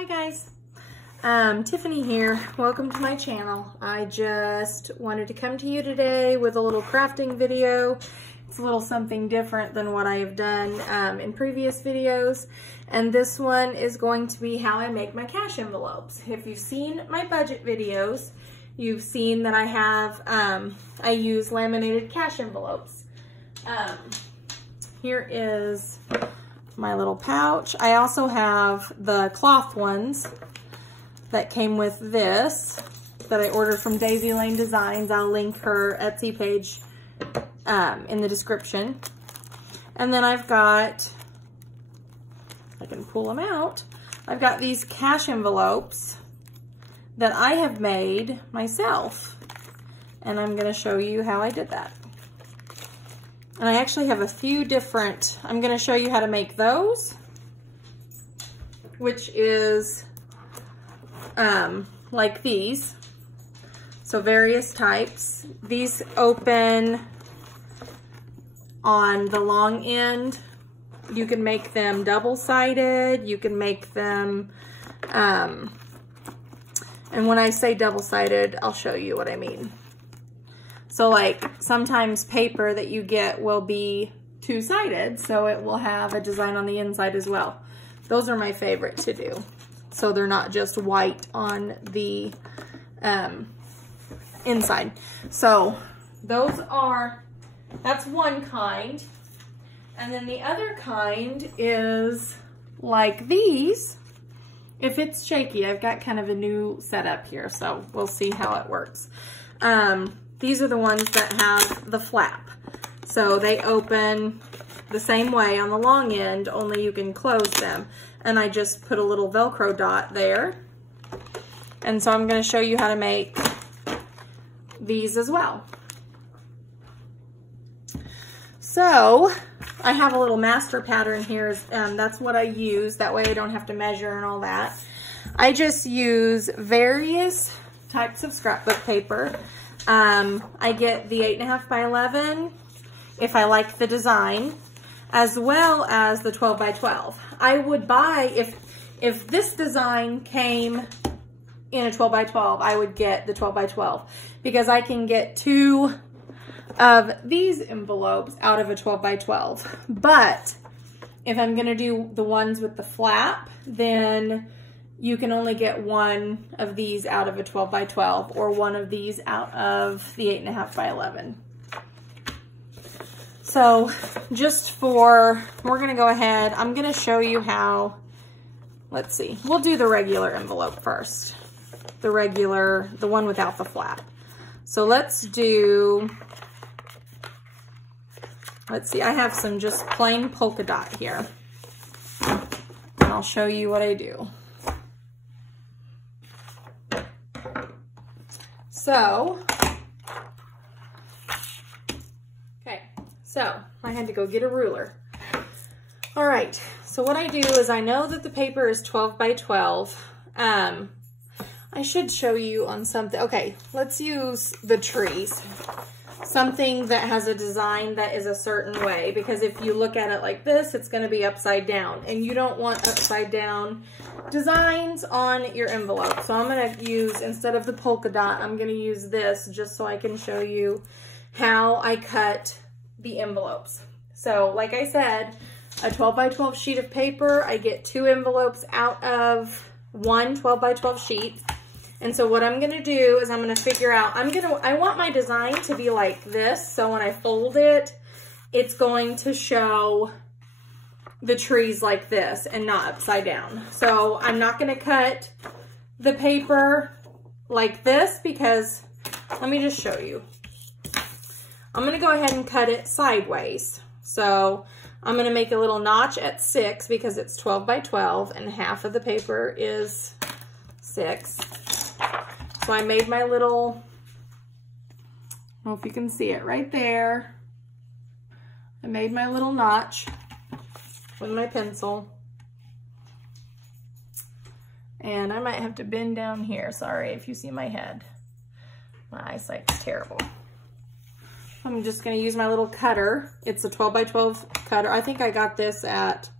Hi guys, Tiffany here. Welcome to my channel. I just wanted to come to you today with a little crafting video. It's a little something different than what I have done in previous videos. And this one is going to be how I make my cash envelopes. If you've seen my budget videos, you've seen that I use laminated cash envelopes. Here is my little pouch. I also have the cloth ones that came with this that I ordered from Daisy Lane Designs. I'll link her Etsy page in the description. And then I've got, I can pull them out. I've got these cash envelopes that I have made myself. And I'm gonna show you how I did that. And I actually have a few different, I'm gonna show you how to make those, which is like these. So various types. These open on the long end. You can make them double-sided. You can make them, and when I say double-sided, I'll show you what I mean. So like sometimes paper that you get will be two-sided, so it will have a design on the inside as well. Those are my favorite to do. So they're not just white on the inside. So that's one kind. And then the other kind is like these. If it's shaky, I've got kind of a new setup here, so we'll see how it works. These are the ones that have the flap. So they open the same way on the long end, only you can close them. And I just put a little Velcro dot there. And so I'm gonna show you how to make these as well. So I have a little master pattern here. That's what I use. That way I don't have to measure and all that. I just use various types of scrapbook paper. I get the 8.5 by 11 if I like the design, as well as the 12 by 12. I would buy, if this design came in a 12 by 12, I would get the 12 by 12 because I can get 2 of these envelopes out of a 12 by 12. But if I'm gonna do the ones with the flap, then you can only get 1 of these out of a 12 by 12 or 1 of these out of the 8.5 by 11. So we're gonna go ahead, I'm gonna show you how, let's see, we'll do the regular envelope first. The one without the flap. So let's see, I have some just plain polka dot here. And I'll show you what I do. So I had to go get a ruler. All right, so what I do is I know that the paper is 12 by 12. I should show you on something. Okay, let's use the trees. Something that has a design that is a certain way, because if you look at it like this, it's gonna be upside down, and you don't want upside down designs on your envelope. So I'm gonna use, instead of the polka dot, I'm gonna use this just so I can show you how I cut the envelopes. So like I said, a 12 by 12 sheet of paper, I get 2 envelopes out of one 12 by 12 sheet. And so what I'm gonna do is I'm gonna figure out, I want my design to be like this, so when I fold it, it's going to show the trees like this and not upside down. So I'm not gonna cut the paper like this because, let me just show you. I'm gonna go ahead and cut it sideways. So I'm gonna make a little notch at 6 because it's 12 by 12 and half of the paper is 6. So I made my little, I don't know if you can see it right there. I made my little notch with my pencil. And I might have to bend down here. Sorry if you see my head. My eyesight's terrible. I'm just gonna use my little cutter. It's a 12 by 12 cutter. I think I got this at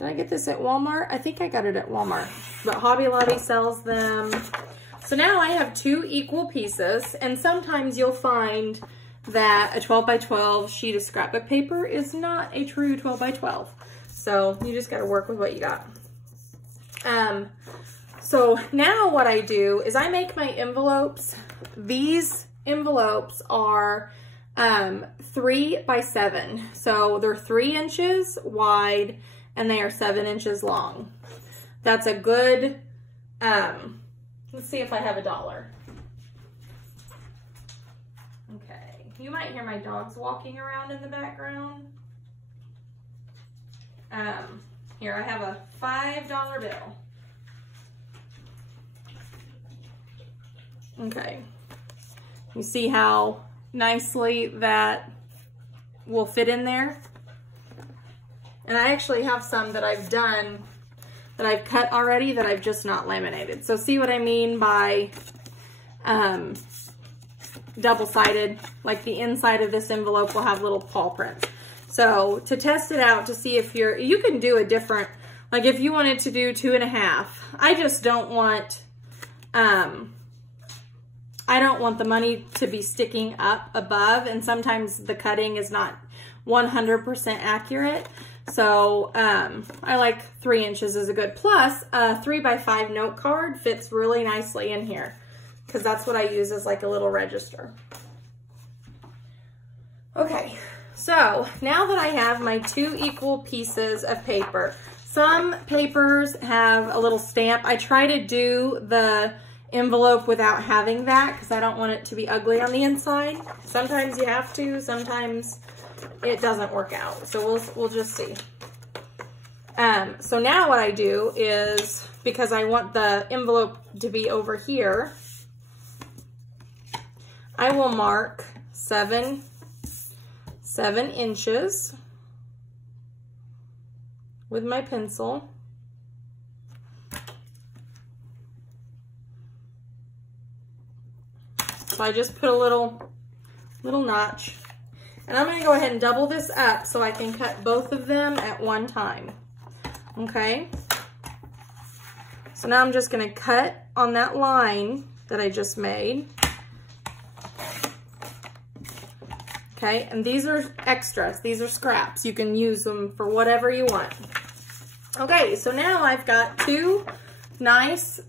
Did I get this at Walmart? I think I got it at Walmart, but Hobby Lobby sells them. So now I have 2 equal pieces, and sometimes you'll find that a 12 by 12 sheet of scrapbook paper is not a true 12 by 12. So you just got to work with what you got. So now what I do is I make my envelopes. These envelopes are 3 by 7. So they're 3 inches wide and they are 7 inches long. That's a good, let's see if I have $1. Okay, you might hear my dogs walking around in the background. Here, I have a $5 bill. Okay, you see how nicely that will fit in there? And I actually have some that I've done, that I've cut already, that I've just not laminated. So see what I mean by double-sided? Like the inside of this envelope will have little paw prints. So to test it out to see if you can do a different, like if you wanted to do 2.5, I just don't want, I don't want the money to be sticking up above, and sometimes the cutting is not 100% accurate. So I like 3 inches is a good. Plus a 3 by 5 note card fits really nicely in here because that's what I use as like a little register. Okay, so now that I have my 2 equal pieces of paper, some papers have a little stamp. I try to do the envelope without having that because I don't want it to be ugly on the inside. Sometimes you have to, sometimes it doesn't work out. So we'll just see. So now what I do is, because I want the envelope to be over here, I will mark 7 inches with my pencil. So I just put a little notch. And I'm gonna go ahead and double this up so I can cut both of them at one time. Okay? So now I'm just gonna cut on that line that I just made. Okay, and these are extras. These are scraps. You can use them for whatever you want. Okay, so now I've got 2 nice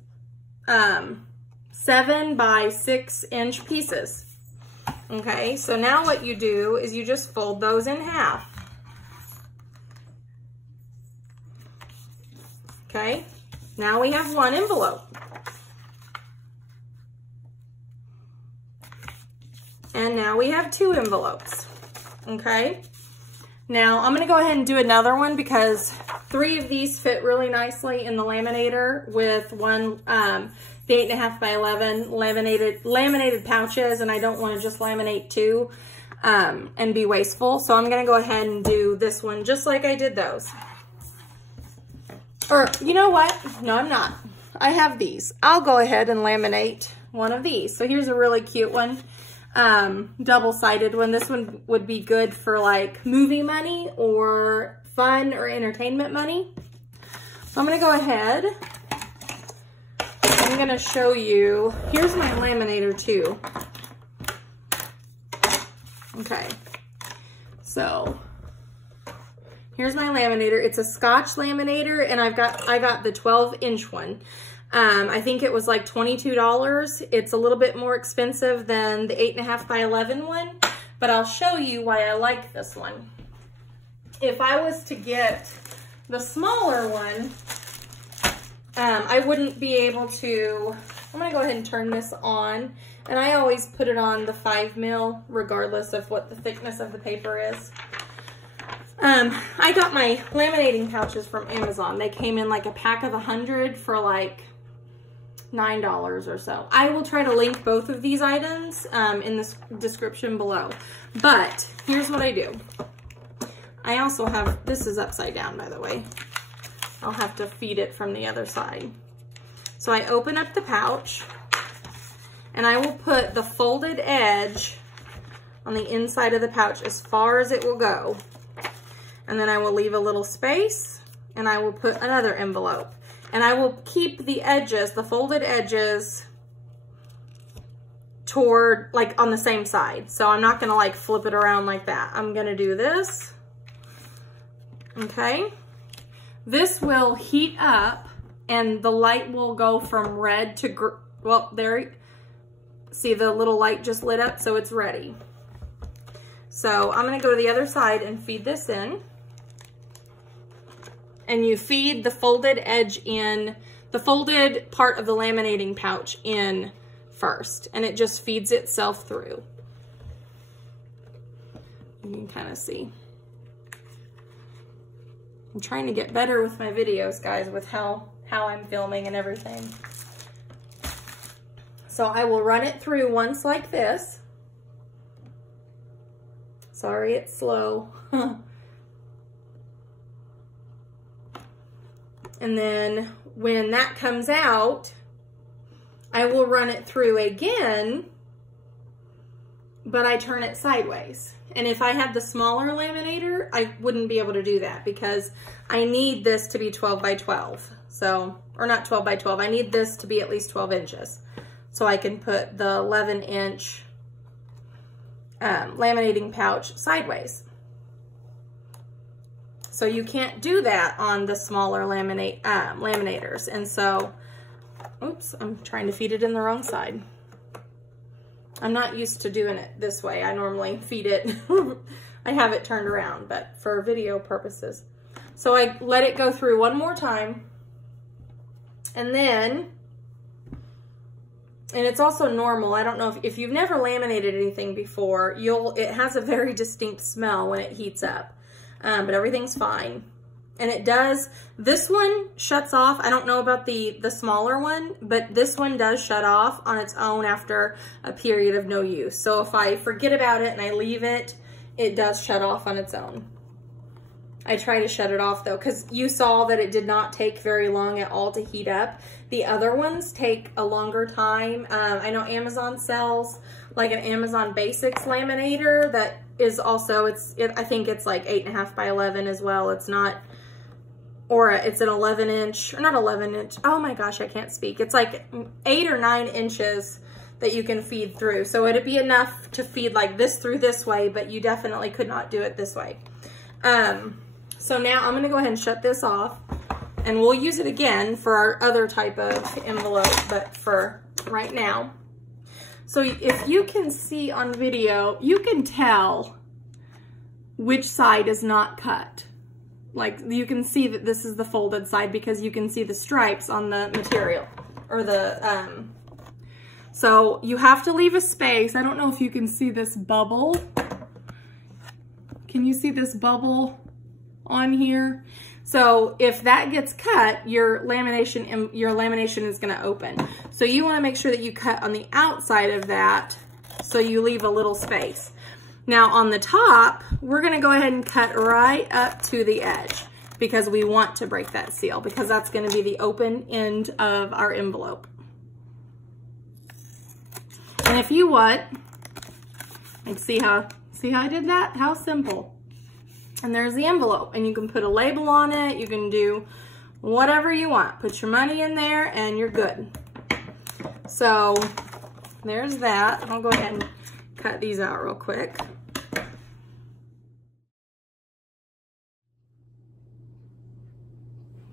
7 by 6 inch pieces. Okay, so now what you do is you just fold those in half. Okay, now we have 1 envelope. And now we have 2 envelopes. Okay, now I'm gonna go ahead and do another one because 3 of these fit really nicely in the laminator with one, the 8.5 by 11 laminated pouches, and I don't want to just laminate 2 and be wasteful. So I'm going to go ahead and do this one just like I did those. Or you know what? No, I'm not. I have these. I'll go ahead and laminate one of these. So here's a really cute one, double-sided one. This one would be good for like movie money or fun or entertainment money. So I'm going to go ahead. I'm gonna show you, here's my laminator too. Okay, so here's my laminator. It's a Scotch Laminator, and I got the 12-inch one. I think it was like $22. It's a little bit more expensive than the 8.5 by 11 one, but I'll show you why I like this one. If I was to get the smaller one, I wouldn't be able to, I'm gonna go ahead and turn this on, and I always put it on the 5 mil regardless of what the thickness of the paper is. I got my laminating pouches from Amazon. They came in like a pack of 100 for like $9 or so. I will try to link both of these items in the description below. But here's what I do. I also have, this is upside down by the way. I'll have to feed it from the other side. So I open up the pouch and I will put the folded edge on the inside of the pouch as far as it will go. And then I will leave a little space and I will put another envelope. And I will keep the edges, the folded edges, toward, like, on the same side. So I'm not gonna like flip it around like that. I'm gonna do this, okay? This will heat up and the light will go from red to, well, there, see the little light just lit up, so it's ready. So I'm gonna go to the other side and feed this in. And you feed the folded edge in, the folded part of the laminating pouch in first, and it just feeds itself through. You can kind of see. I'm trying to get better with my videos, guys, with how I'm filming and everything. So I will run it through once like this. Sorry, it's slow. And then when that comes out, I will run it through again, but I turn it sideways. And if I had the smaller laminator, I wouldn't be able to do that because I need this to be 12 by 12. So, or not 12 by 12, I need this to be at least 12 inches. So I can put the 11-inch laminating pouch sideways. So you can't do that on the smaller laminators. And so, oops, I'm trying to feed it in the wrong side. I'm not used to doing it this way. I normally feed it, I have it turned around, but for video purposes. So I let it go through one more time. And then, and it's also normal, I don't know if you've never laminated anything before, it has a very distinct smell when it heats up. But everything's fine. And it does, this one shuts off. I don't know about the smaller one, but this one does shut off on its own after a period of no use. So if I forget about it and I leave it, it does shut off on its own. I try to shut it off though, because you saw that it did not take very long at all to heat up. The other ones take a longer time. I know Amazon sells like an Amazon Basics laminator that is also, I think it's like 8.5 by 11 as well. It's not, or it's an 11-inch, or not 11-inch. Oh my gosh, I can't speak. It's like 8 or 9 inches that you can feed through. So it'd be enough to feed like this through this way, but you definitely could not do it this way. So now I'm gonna go ahead and shut this off, and we'll use it again for our other type of envelope, but for right now. So if you can see on video, you can tell which side is not cut. Like you can see that this is the folded side because you can see the stripes on the material, or the, so you have to leave a space. I don't know if you can see this bubble. Can you see this bubble on here? So if that gets cut, your lamination is going to open. So you want to make sure that you cut on the outside of that so you leave a little space. Now on the top, we're going to go ahead and cut right up to the edge because we want to break that seal, because that's going to be the open end of our envelope. And if you want, like see how I did that? How simple. And there's the envelope, and you can put a label on it. You can do whatever you want. Put your money in there and you're good. So there's that. I'll go ahead and cut these out real quick.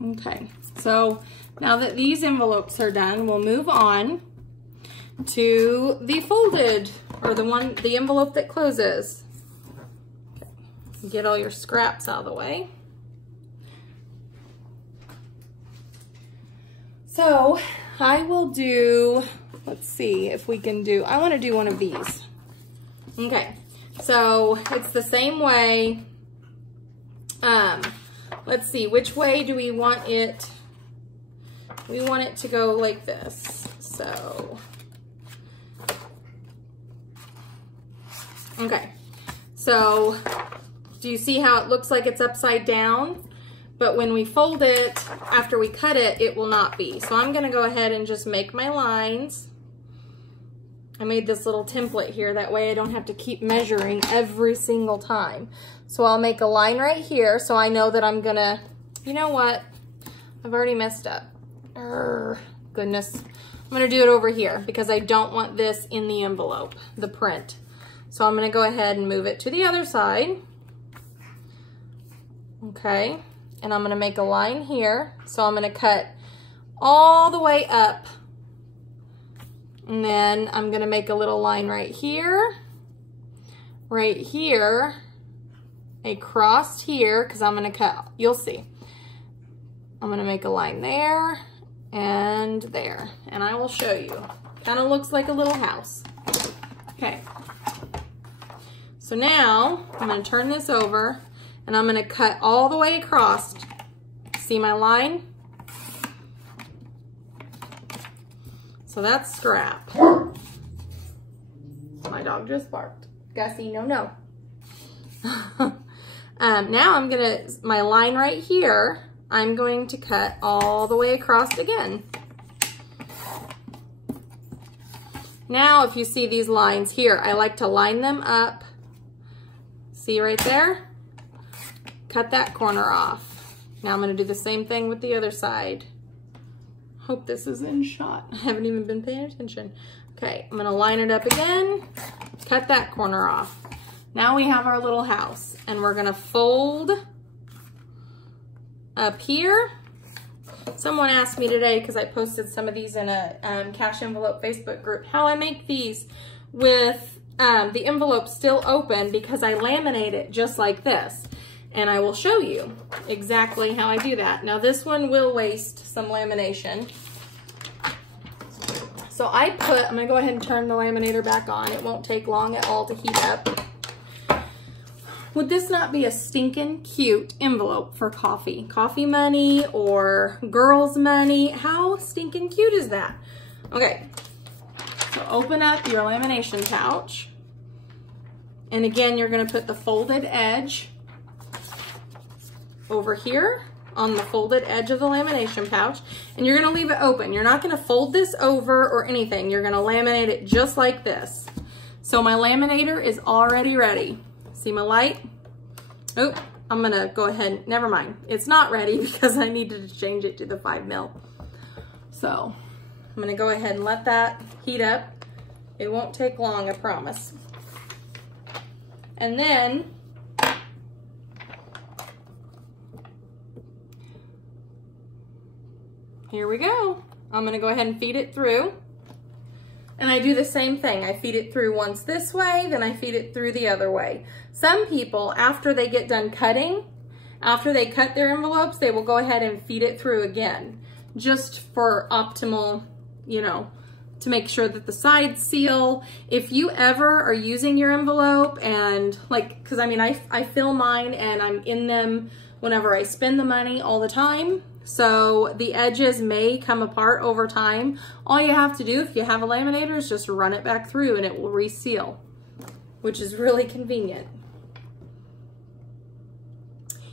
Okay, so now that these envelopes are done, we'll move on to the folded, or the envelope that closes. Get all your scraps out of the way. So I will do, let's see if we can do, I want to do one of these. Okay, so it's the same way. Let's see, which way do we want it? We want it to go like this. So, okay, so do you see how it looks like it's upside down? But when we fold it, after we cut it, it will not be. So I'm gonna go ahead and just make my lines. I made this little template here, that way I don't have to keep measuring every single time. So I'll make a line right here so I know that I'm gonna you know what? I've already messed up. Goodness. I'm gonna do it over here because I don't want this in the envelope, the print. So I'm gonna go ahead and move it to the other side. Okay, and I'm gonna make a line here. So I'm gonna cut all the way up. And then I'm gonna make a little line right here, across here, because I'm gonna cut, you'll see. I'm gonna make a line there and there, and I will show you. Kind of looks like a little house. Okay. So now I'm gonna turn this over and I'm gonna cut all the way across. See my line? So that's scrap. My dog just barked. Gussie, no, no. Now I'm gonna, my line right here, I'm going to cut all the way across again. Now, if you see these lines here, I like to line them up. See right there? Cut that corner off. Now I'm gonna do the same thing with the other side. Hope this is in shot. I haven't even been paying attention. Okay, I'm gonna line it up again, cut that corner off. Now we have our little house, and we're gonna fold up here. Someone asked me today, because I posted some of these in a Cash Envelope Facebook group, how I make these with the envelope still open, because I laminate it just like this. And I will show you exactly how I do that. Now this one will waste some lamination. So I'm gonna go ahead and turn the laminator back on. It won't take long at all to heat up. Would this not be a stinking cute envelope for coffee? Coffee money or girls money? How stinking cute is that? Okay, so open up your lamination pouch. And again, you're gonna put the folded edge over here on the folded edge of the lamination pouch, and you're gonna leave it open. You're not gonna fold this over or anything. You're gonna laminate it just like this. So my laminator is already ready. See my light? Oh, I'm gonna go ahead, never mind. It's not ready because I needed to change it to the 5 mil. So I'm gonna go ahead and let that heat up. It won't take long, I promise. And then here we go. I'm gonna go ahead and feed it through. And I do the same thing. I feed it through once this way, then I feed it through the other way. Some people, after they get done cutting, after they cut their envelopes, they will go ahead and feed it through again, just for optimal, you know, to make sure that the sides seal. If you ever are using your envelope and like, cause I mean, I fill mine and I'm in them whenever I spend the money all the time. So the edges may come apart over time. All you have to do if you have a laminator is just run it back through and it will reseal, which is really convenient.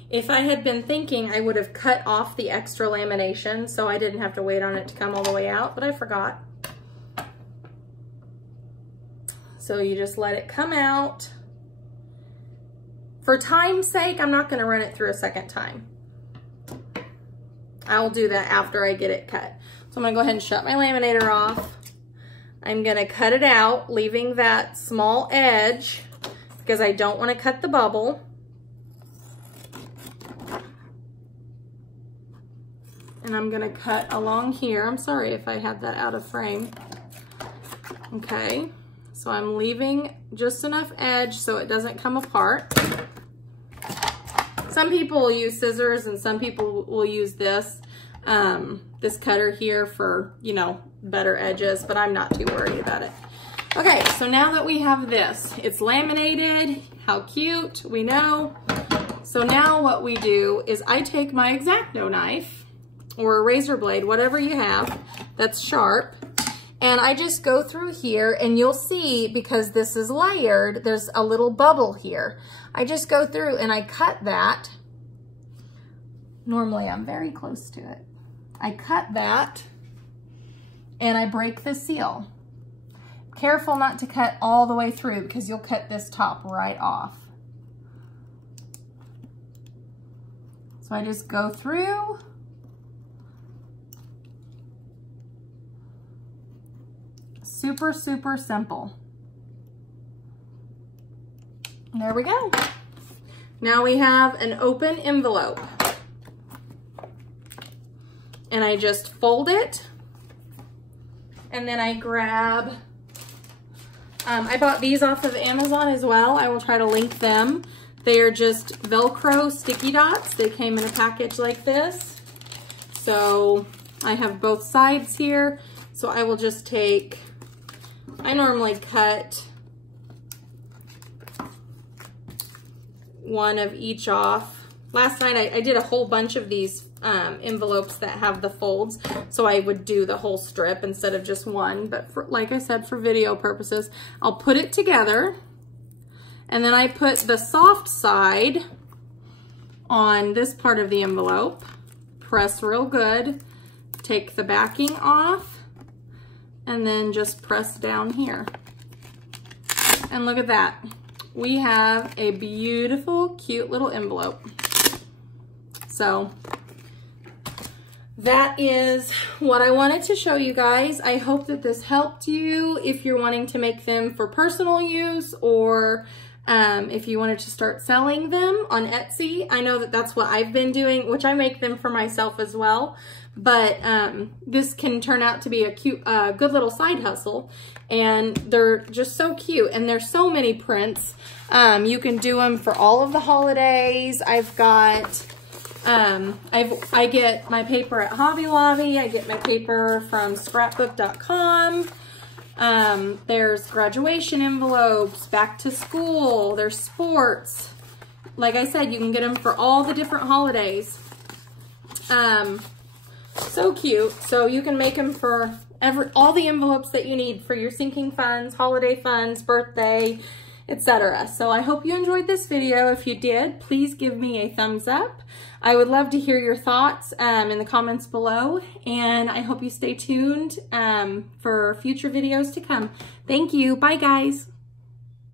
If I had been thinking, I would have cut off the extra lamination so I didn't have to wait on it to come all the way out, but I forgot. So you just let it come out. For time's sake, I'm not gonna run it through a second time. I'll do that after I get it cut. So I'm gonna go ahead and shut my laminator off. I'm gonna cut it out, leaving that small edge because I don't wanna cut the bubble. And I'm gonna cut along here. I'm sorry if I had that out of frame. Okay, so I'm leaving just enough edge so it doesn't come apart. Some people will use scissors and some people will use this cutter here for, you know, better edges, but I'm not too worried about it. Okay, so now that we have this, it's laminated, how cute, we know. So now what we do is I take my X-ACTO knife or a razor blade, whatever you have that's sharp, and I just go through here and you'll see, because this is layered, there's a little bubble here. I just go through and I cut that. Normally I'm very close to it. I cut that and I break the seal. Careful not to cut all the way through because you'll cut this top right off. So I just go through. Super, super simple. There we go. Now we have an open envelope. And I just fold it. And then I grab, I bought these off of Amazon as well. I will try to link them. They are just Velcro sticky dots. They came in a package like this. So I have both sides here. So I will just take, I normally cut one of each off. Last night I did a whole bunch of these envelopes that have the folds, so I would do the whole strip instead of just one, but for, like I said, for video purposes, I'll put it together, and then I put the soft side on this part of the envelope, press real good, take the backing off, and then just press down here. And look at that. We have a beautiful, cute little envelope. So that is what I wanted to show you guys. I hope that this helped you if you're wanting to make them for personal use, or if you wanted to start selling them on Etsy. I know that that's what I've been doing, which I make them for myself as well. But this can turn out to be a cute, good little side hustle. And they're just so cute. And there's so many prints. You can do them for all of the holidays. I've got, I get my paper at Hobby Lobby. I get my paper from Scrapbook.com. There's graduation envelopes, back to school, there's sports. Like I said, you can get them for all the different holidays. So cute. So you can make them for all the envelopes that you need for your sinking funds, holiday funds, birthday, etc. So I hope you enjoyed this video. If you did, please give me a thumbs up. I would love to hear your thoughts in the comments below, and I hope you stay tuned for future videos to come. Thank you. Bye, guys.